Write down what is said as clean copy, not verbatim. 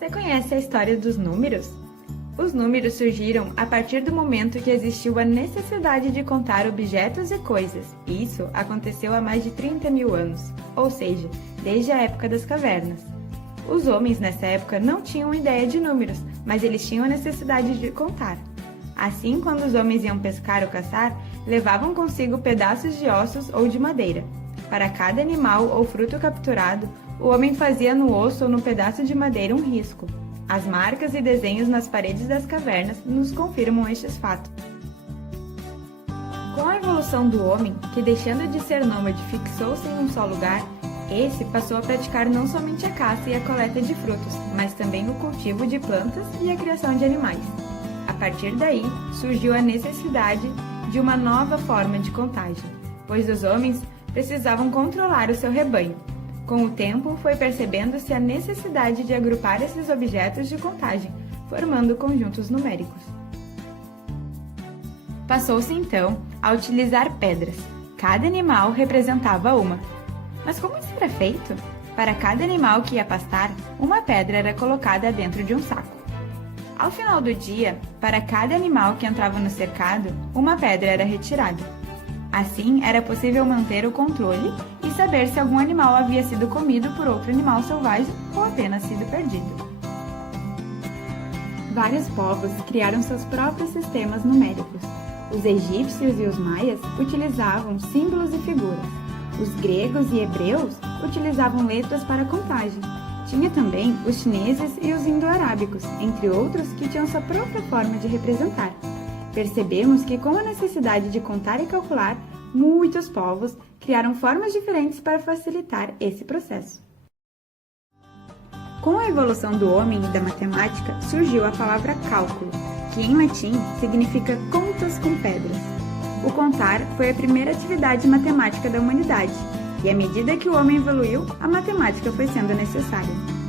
Você conhece a história dos números? Os números surgiram a partir do momento que existiu a necessidade de contar objetos e coisas. Isso aconteceu há mais de 30 mil anos, ou seja, desde a época das cavernas. Os homens nessa época não tinham ideia de números, mas eles tinham a necessidade de contar. Assim, quando os homens iam pescar ou caçar, levavam consigo pedaços de ossos ou de madeira. Para cada animal ou fruto capturado, o homem fazia no osso ou no pedaço de madeira um risco. As marcas e desenhos nas paredes das cavernas nos confirmam estes fatos. Com a evolução do homem, que deixando de ser nômade fixou-se em um só lugar, esse passou a praticar não somente a caça e a coleta de frutos, mas também o cultivo de plantas e a criação de animais. A partir daí, surgiu a necessidade de uma nova forma de contagem, pois os homens precisavam controlar o seu rebanho. Com o tempo, foi percebendo-se a necessidade de agrupar esses objetos de contagem, formando conjuntos numéricos. Passou-se então a utilizar pedras. Cada animal representava uma. Mas como isso era feito? Para cada animal que ia pastar, uma pedra era colocada dentro de um saco. Ao final do dia, para cada animal que entrava no cercado, uma pedra era retirada. Assim, era possível manter o controle e saber se algum animal havia sido comido por outro animal selvagem ou apenas sido perdido. Vários povos criaram seus próprios sistemas numéricos. Os egípcios e os maias utilizavam símbolos e figuras. Os gregos e hebreus utilizavam letras para contagem. Tinha também os chineses e os indo-arábicos, entre outros que tinham sua própria forma de representar. Percebemos que, com a necessidade de contar e calcular, muitos povos criaram formas diferentes para facilitar esse processo. Com a evolução do homem e da matemática, surgiu a palavra cálculo, que em latim significa contas com pedras. O contar foi a primeira atividade matemática da humanidade, e à medida que o homem evoluiu, a matemática foi sendo necessária.